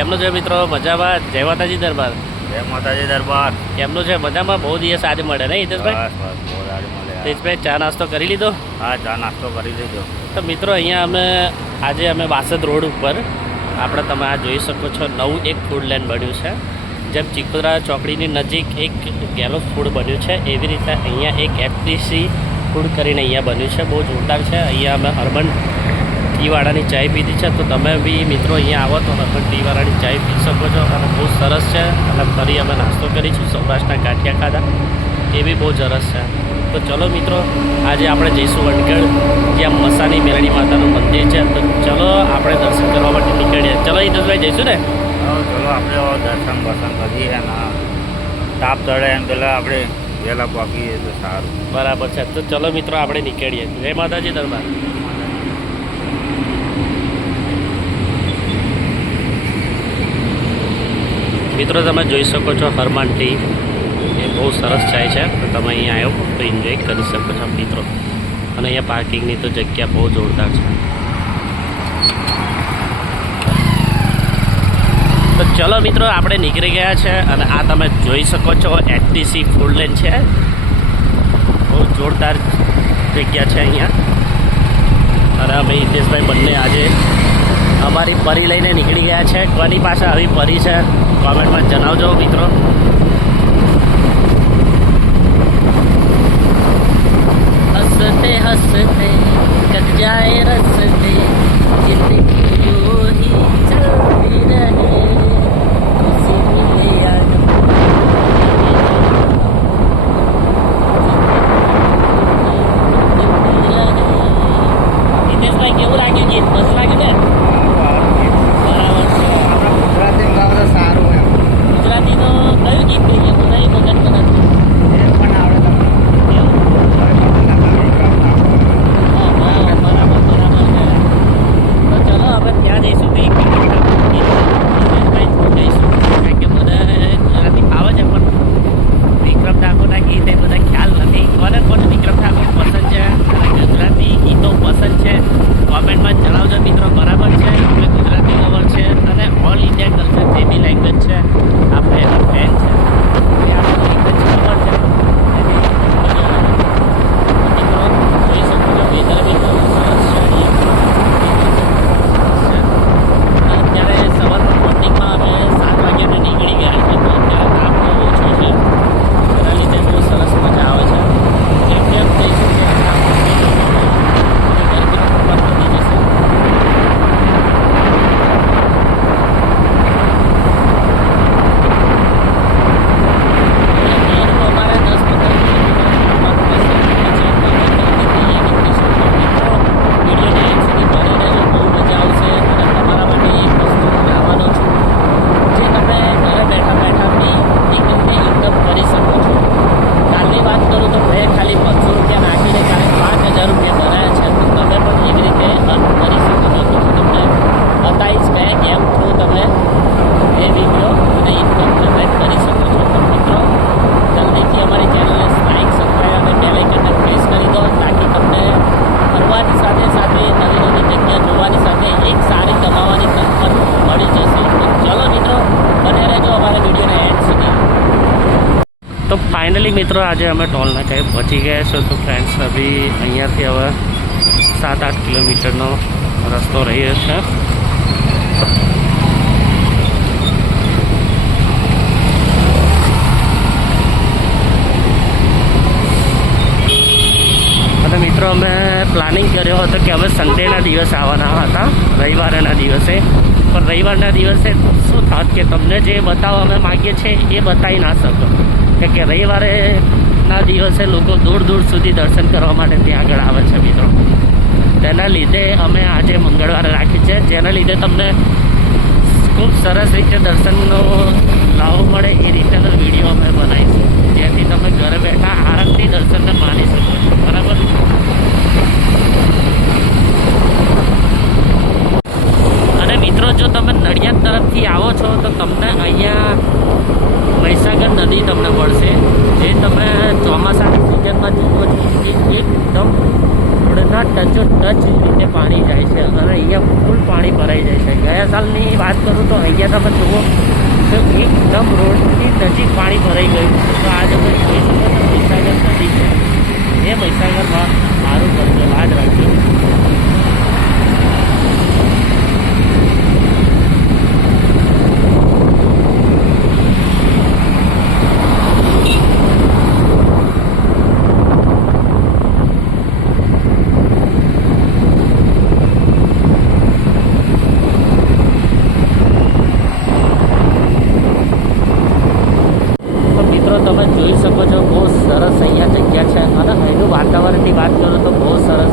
કેમનું છે મિત્રો? મજામાં? જય માતાજી દરબાર. જય માતાજી દરબાર. કેમનું છે? મજામાં? બહુ દિવસ આજે મળે ને હિતેશભાઈ? બસ બહુ આજે મળે. હિતેશભાઈ ચા નાસ્તો કરી લીધો? હા, ચા નાસ્તો કરી લીધો. તો મિત્રો અહીંયા અમે વાસદ રોડ ઉપર તમે આ જોઈ શકો છો, નવું એક ફૂડ લેન્ડ બન્યું છે. જેમ ચિકોદરા ચોકડીની નજીક એક ગેલો ફૂડ બન્યું છે, એવી રીતે અહીંયા એક એફટીસી ફૂડ કરીને અહીંયા બન્યું છે. બહુ જોરદાર છે. અહીંયા અમે અર્બન ટીવાળાની ચાય પીધી છે, તો તમે બી મિત્રો અહીંયા આવો તો અર્બન ટીવાળાની ચાય પી શકો છો અને બહુ સરસ છે. અને ફરી અમે નાસ્તો કરીશું, સૌરાષ્ટ્રના ગાંઠિયા ખાધા, એ બી બહુ સરસ છે. તો ચલો મિત્રો, આજે આપણે જઈશું વનગઢ, જ્યાં મસાની મેરણી માતાનું મંદિર છે. તો ચલો આપણે દર્શન કરવા માટે નીકળીએ. ચલો હિતેશભાઈ, જઈશું ને? ચલો આપણે દર્શન બર્શન કરીએ ને તાપ ચડે એમ પહેલાં આપણે વહેલા પહોંચીએ તો સારું. બરાબર છે. તો ચલો મિત્રો, આપણે નીકળીએ. જય માતાજી દરબાર. મિત્રો તમે જોઈ શકો છો હરમાન ટી, એ બહુ સરસ ચાય છે. તો તમે અહીંયા આવ્યો તો એન્જોય કરી શકો છો મિત્રો. અને અહીંયા પાર્કિંગની તો જગ્યા બહુ જોરદાર છે. તો ચલો મિત્રો, આપણે નીકળી ગયા છે. અને આ તમે જોઈ શકો છો એફટીસી ફૂડ લેન છે. બહુ જોરદાર જગ્યા છે અહીંયા. અને અમે હિતેશભાઈ બંને આજે અમારી પરી લઈને નીકળી ગયા છે. કોની પાસે આવી પરી છે કોમેન્ટમાં જણાવજો મિત્રો. હસતે હસતે કટ જાય રસ્તે, જિંદગી यूं ही चलती रहे, किसी मिले या न હિતેશભાઈ, કેવું લાગ્યું ગીત? મસ્ત લાગ્યું ને? બરાબર છે. આપણા ગુજરાતી ગાવ તો સારું એમ. ગુજરાતીનો કયું ગીત થઈ ગયું? નહીં મગજ કદાચ એ પણ આવડે તમને. એવું? બરાબર છે. તો ચલો આપણે ત્યાં જઈશું. તો એક જઈશું, કારણ કે મને ગુજરાતી આવે છે, પણ વિક્રમ ઠાકોરના ગીત એ બધા ખ્યાલ નથી. કોને કોને વિક્રમ ઠાકોર પસંદ છે અને ગુજરાતી ગીતો પસંદ છે, કોમેન્ટમાં જણાવજો મિત્રો. બરાબર છે, આપણે ગુજરાતી લવર છે અને ઓલ ઇન્ડિયા કલ્ચર જે બી લેંગ્વેજ છે આપણે એના ફેન છે. એ આપણને લેંગ્વેજ ખબર છે. મિત્રો જોઈ શકો છો વેધર બી બહુ સરસ છે અહીંયા. અત્યારે સવારના મોર્નિંગમાં અમે 7 વાગ્યાને નીકળી ગયા છે, તો અત્યારે તાપ બહુ ઓછો છે, એના લીધે બહુ સરસ મજા આવે છે. જેમ જેમ જઈશું તેમ ગરમીનો પ્રકોપ વધી જશે. અમારે 10-15 વિડીયોને એન્ડ સુધી બની રહેજો. બહુ મજા આવશે. અને તમારા માટે એક વસ્તુ લાવવાનો છું, જે તમે ઘરે બેઠા બેઠા બી એકદમ ઇન્કમ કરી શકો છો. કાલની વાત કરું તો મેં ખાલી 500 રૂપિયા નાખીને કાલે 5000 રૂપિયા બનાવ્યા છે. તો તમે પણ એવી રીતે અર્ન કરી શકો છો. તો હું તમને બતાવીશ કયા ગેમ થ્રુ તમે એ વિડીયો અને ઇન્કમ જનરેટ કરી શકો છો. તો મિત્રો જલ્દીથી અમારી ચેનલને લાઈક, સબસ્ક્રાઈબ અને બેલ આઇકનને પ્રેસ કરી દો, તાકી તમને ફરવાની સાથે સાથે નવી નવી જગ્યા જોવાની સાથે એક સારી કમાવાની તક પણ મળી જશે. તો ચલો મિત્રો, બને રહેજો અમારા વિડીયોને એન્ડ સુધી. તો ફાઇનલી મિત્રો, આજે અમે ટોલ નાકાએ પહોંચી ગયા છો. તો ફ્રેન્ડ્સ, અભી અહીંયાથી હવે 7-8 કિલોમીટરનો રસ્તો રહ્યો છે. અને મિત્રો અમે પ્લાનિંગ કર્યો હતો કે હવે સન્ડેના દિવસે આવવાના હતા, રવિવારના દિવસે. પણ રવિવારના દિવસે શું થાત કે તમને જે બતાવવા અમે માગીએ છીએ એ બતાવી ના શકો, કે રવિવારેના દિવસે લોકો દૂર દૂર સુધી દર્શન કરવા માટે ત્યાં આગળ આવે છે મિત્રો. તેના લીધે અમે આજે મંગળવારે રાખી છે, જેના લીધે તમને ખૂબ સરસ રીતે દર્શનનો લાભ મળે એ રીતેનો વિડીયો અમે બનાવીશું, જેથી તમે ઘરે બેઠા આરામથી દર્શનને માણી શકો છો. બરાબર. અને મિત્રો, જો તમે નડિયાદ તરફથી આવો છો તો તમને અહીંયા મહીસાગર નદી તમને મળશે, જે તમે ચોમાસાની સિઝનમાં જુઓ છો. એકદમ રોડના ટચો ટચ રીતે પાણી જાય છે અને અહીંયા ફૂલ પાણી ભરાઈ જાય છે. ગયા સાલની વાત કરું તો અહીંયા તમે જુઓ તો એકદમ રોડની નજીક પાણી ભરાઈ ગયું. તો આજે તમે જોઈ શકો છો મહીસાગર નદી છે એ મહીસાગરમાં મારું કરજો લાજ રાખજો. તમે જોઈ શકો છો બહુ સરસ અહીંયા જગ્યા છે અને અહીંનું વાતાવરણની વાત કરું તો બહુ સરસ.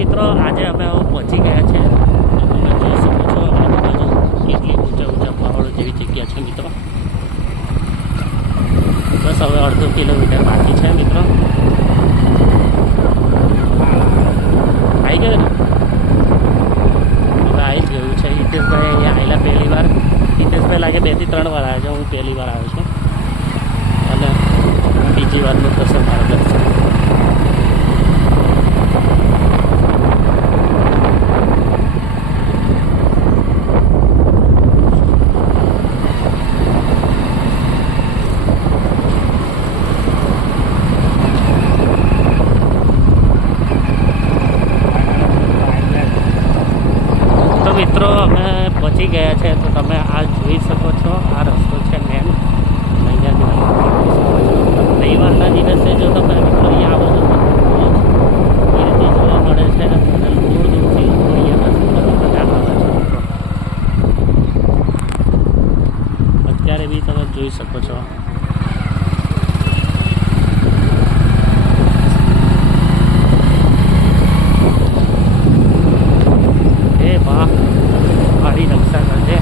મિત્રો આજે અમે પહોંચી ગયા છે. તમે જોઈ શકો છો કેટલી ઊંચા ઊંચા પહાડો જેવી જગ્યા છે મિત્રો. બસ હવે અડધો કિલોમીટર બાકી છે મિત્રો. આવી ગયો ને હવે આવી જ ગયું છે. હિતેશભાઈ અહીંયા આવેલા પહેલી વાર. હિતેશભાઈ લાગે 2 થી 3 વાર આવ્યા છે. હું પહેલી વાર આવ્યો છું અને બીજી વારનું દર્શન મારા દર્શન. મિત્રો અમે પહોંચી ગયા છે. તો તમે આ જોઈ શકો છો આ રસ્તો છે મેન અહીંયા રવિવારના દિવસે જો તમે મિત્રો અહીંયા આવો છો તો એ રીતે જોવા મળે છે અને દૂર દૂરથી અહીંયા બધા આવે છે. અત્યારે બી તમે જોઈ શકો છો. મારી રક્ષા કરજે.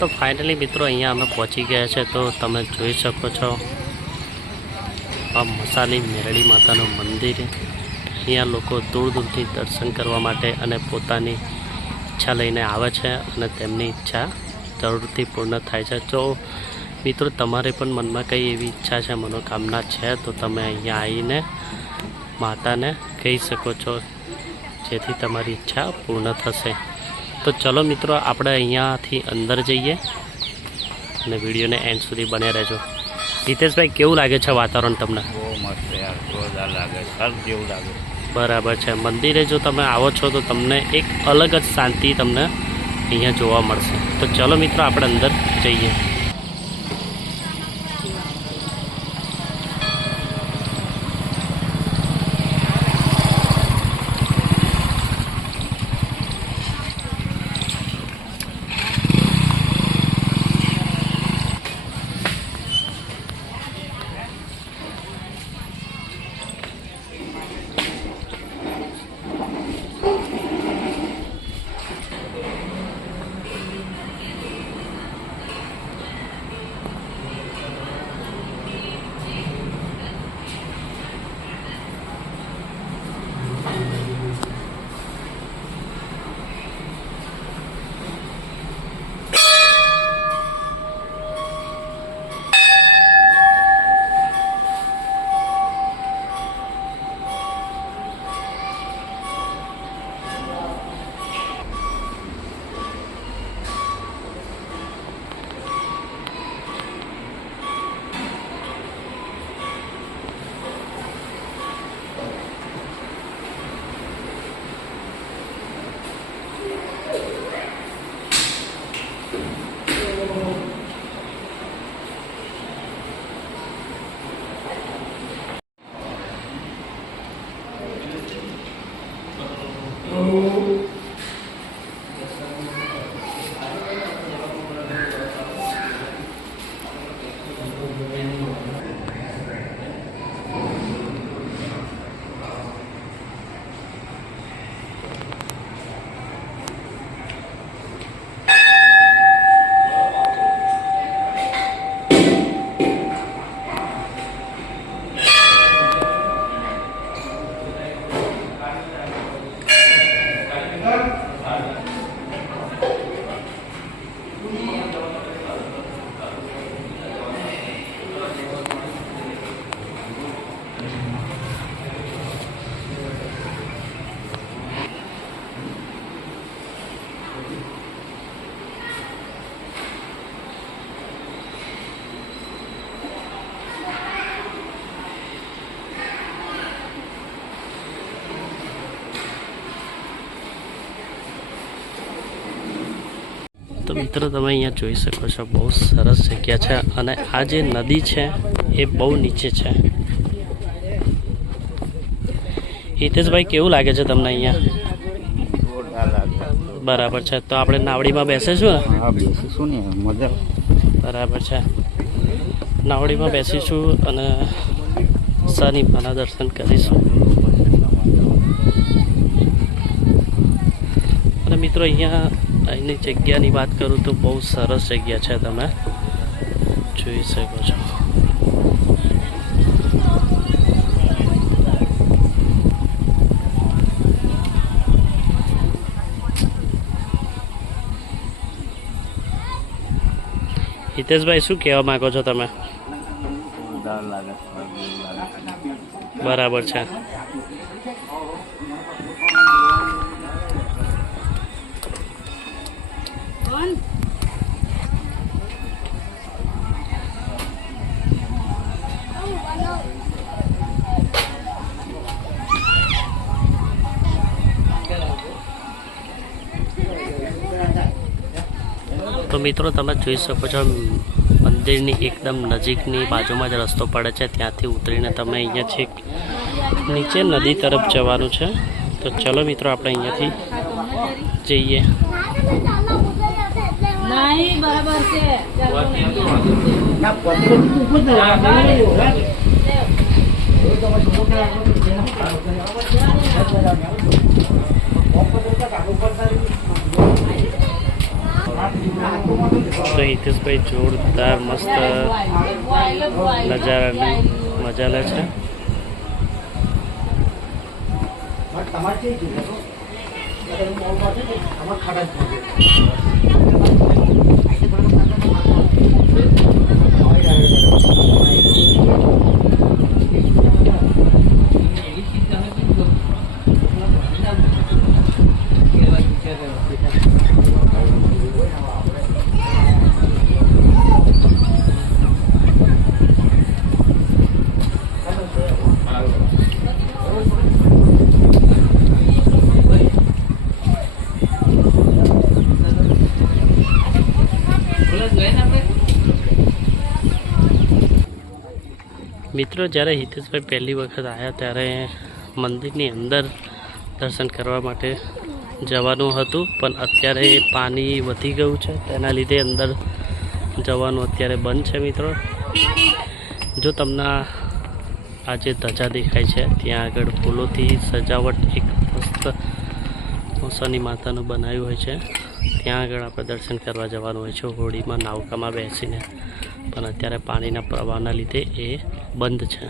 તો ફાઇનલી મિત્રો અહીંયા અમે પહોંચી ગયા છે. તો તમે જોઈ શકો છો આ મસાલી મેરડી માતાનું મંદિર. અહીંયા લોકો દૂર દૂરથી દર્શન કરવા માટે અને પોતાની ઈચ્છા લઈને આવે છે અને તેમની ઈચ્છા જરૂરથી પૂર્ણ થાય છે. જો મિત્રો તમારે પણ મનમાં કંઈ એવી ઈચ્છા છે, મનોકામના છે, તો તમે અહીંયા આવીને માતાને કહી શકો છો જેથી તમારી ઈચ્છા પૂર્ણ થશે. તો ચલો મિત્રો, આપણે અહીંયાથી અંદર જઈએ અને વિડીયોને એન્ડ સુધી બને રહેજો. હિતેશભાઈ, કેવું લાગે છે વાતાવરણ તમને? બહુ મસ્ત યાર, જોરદાર લાગે, સ્વર્ગ જેવું લાગે. બરાબર છે. મંદિરે જો તમે આવો છો તો તમને એક અલગ જ શાંતિ તમને અહીંયા જોવા મળશે. તો ચલો મિત્રો, આપણે અંદર જઈએ. તો મિત્રો, તમે અહીંયા જોઈ શકો છો, બહુ સરસ જગ્યા છે. અને આ જે નદી છે એ બહુ નીચે છે. હિતેશભાઈ, કેવું લાગે છે તમને અહીંયા? જોરદાર લાગે. બરાબર છે. તો આપણે નાવડીમાં બેસીશું ને? હા, બેસીશું ને, મજા. બરાબર છે. નાવડીમાં બેસીશું અને શનિ માના દર્શન કરીશું. અને મિત્રો, અહીંની જગ્યાની વાત કરું તો બહુ સરસ જગ્યા છે, તમે જોઈ શકો છો. હિતેશભાઈ, શું કહેવા માંગો છો તમે? જોરદાર લાગે, સ્વર્ગ જેવું લાગે. બરાબર છે. તો મિત્રો, તમે જોઈ શકો છો, મંદિરની એકદમ નજીકની બાજુમાં જ રસ્તો પડે છે. ત્યાંથી ઉતરીને તમે અહીંયા છેક નીચે નદી તરફ જવાનું છે. તો ચલો મિત્રો, આપણે અહીંયાથી જઈએ. તો હિતેશભાઈ જોરદાર મસ્ત નજારાની મજા લે છે. મિત્રો જ્યારે હિતેશભાઈ પહેલી વખત આવ્યા ત્યારે મંદિરની અંદર દર્શન કરવા માટે જવાનું હતું, પણ અત્યારે પાણી વધી ગયું છે તેના લીધે અંદર જવાનું અત્યારે બંધ છે. મિત્રો જો તમને આ જે ધજા દેખાય છે ત્યાં આગળ ફૂલોથી સજાવટ એક મસ્ત શનિ માતાનું બનાવ્યું હોય છે, ત્યાં આગળ આપણે દર્શન કરવા જવાનું હોય છે હોળીમાં નાવકામાં બેસીને, પણ અત્યારે પાણીના પ્રવાહના લીધે એ બંધ છે.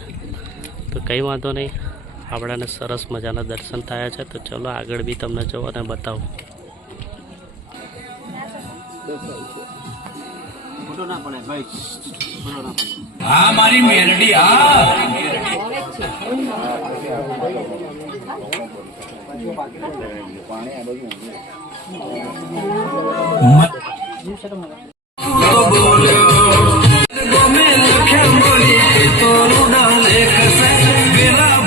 તો કંઈ વાંધો નહીં, આપણાને સરસ મજાના દર્શન થયા છે. તો ચલો આગળ બી તમને જો અને બતાવું. આ મારી મેલડી આ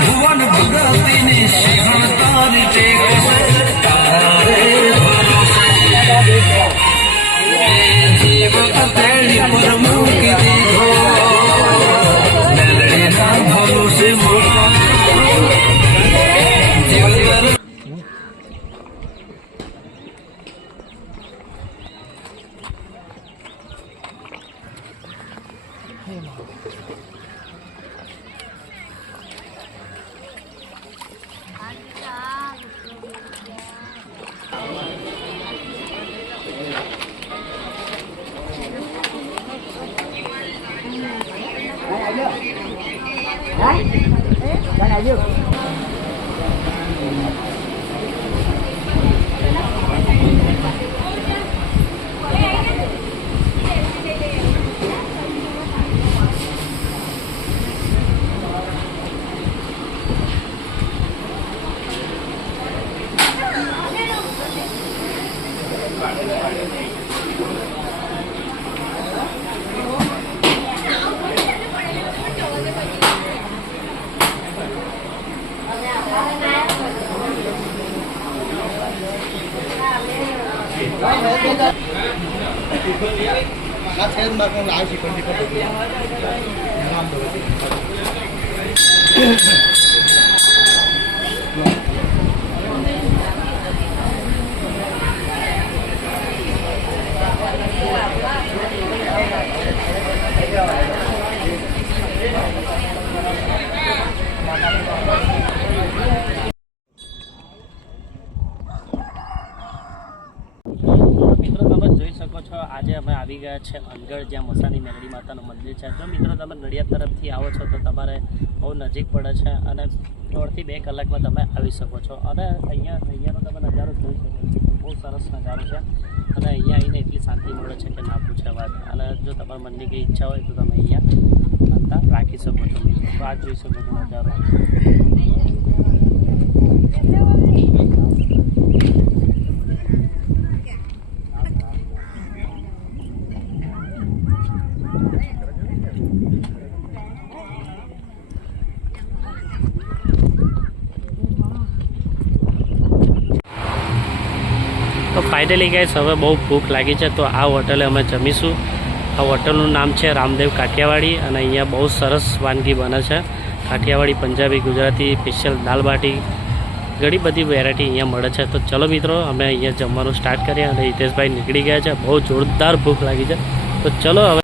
ભુવન ભગતીની સિંહણ તારી જીવ તેડી પર મૂકી દીધો મેલડીના ભરોસે આજે અમે આવી ગયા છે અનગઢ, જ્યાં મસાની મેલડી માતાનું મંદિર છે. જો મિત્રો તમે નડિયાદ તરફથી આવો છો તો તમારે બહુ નજીક પડે છે અને 1.5 થી 2 કલાકમાં તમે આવી શકો છો. અને અહીંયાનો તમે નજારો જોઈ શકો છો, બહુ સરસ નજારો છે. અને અહીંયા આવીને એટલી શાંતિ મળે છે કે ના પૂછે વાત. અને જો તમારા મનની કંઈ ઈચ્છા હોય તો તમે અહીંયા માનતા રાખી શકો છો. તો આ જોઈ શકો છો નજારો. તો ફાઇનલી ગાઈસ હવે બહુ ભૂખ લાગી છે, તો આ હોટલે અમે જમીશું. આ હોટલનું નામ છે રામદેવ કાઠિયાવાડી અને અહીંયા બહુ સરસ વાનગી બને છે. કાઠિયાવાડી, પંજાબી, ગુજરાતી, સ્પેશિયલ દાલ બાટી, ઘણી બધી વેરાયટી અહીંયા મળે છે. તો ચલો મિત્રો અમે અહીંયા જમવાનું સ્ટાર્ટ કરીએ. અને હિતેશભાઈ નીકળી ગયા છે, બહુ જોરદાર ભૂખ લાગી છે. તો ચલો હવે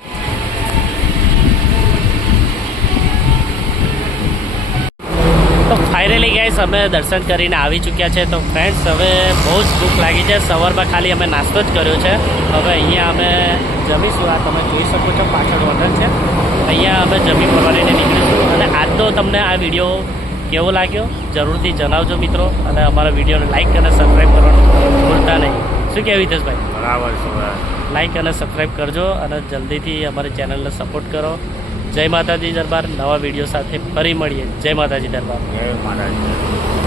તો ફાઇનલી ગાઈસ અમે દર્શન કરીને આવી ચૂક્યા છે. તો ફ્રેન્ડ્સ હવે બહુ જ ભૂખ લાગી છે. સવારમાં ખાલી અમે નાસ્તો જ કર્યો છે. હવે અહીંયા અમે જમીશું. આ તમે જોઈ શકો છો પાછળ હોટલ છે, અહીંયા અમે જમી પરવારીને નીકળીશું. અને આજનો તમને આ વિડીયો કેવો લાગ્યો જરૂરથી જણાવજો મિત્રો. અને અમારા વિડીયોને લાઇક અને સબસ્ક્રાઈબ કરવાનું ભૂલતા નહીં. શું કહેવું હિતેશભાઈ? બરાબર છે. લાઇક અને સબસ્ક્રાઈબ કરજો અને જલ્દીથી અમારી ચેનલને સપોર્ટ કરો. જય માતાજી દરબાર. નવા વિડીયો સાથે ફરી મળીએ. જય માતાજી દરબાર. જય માતાજી.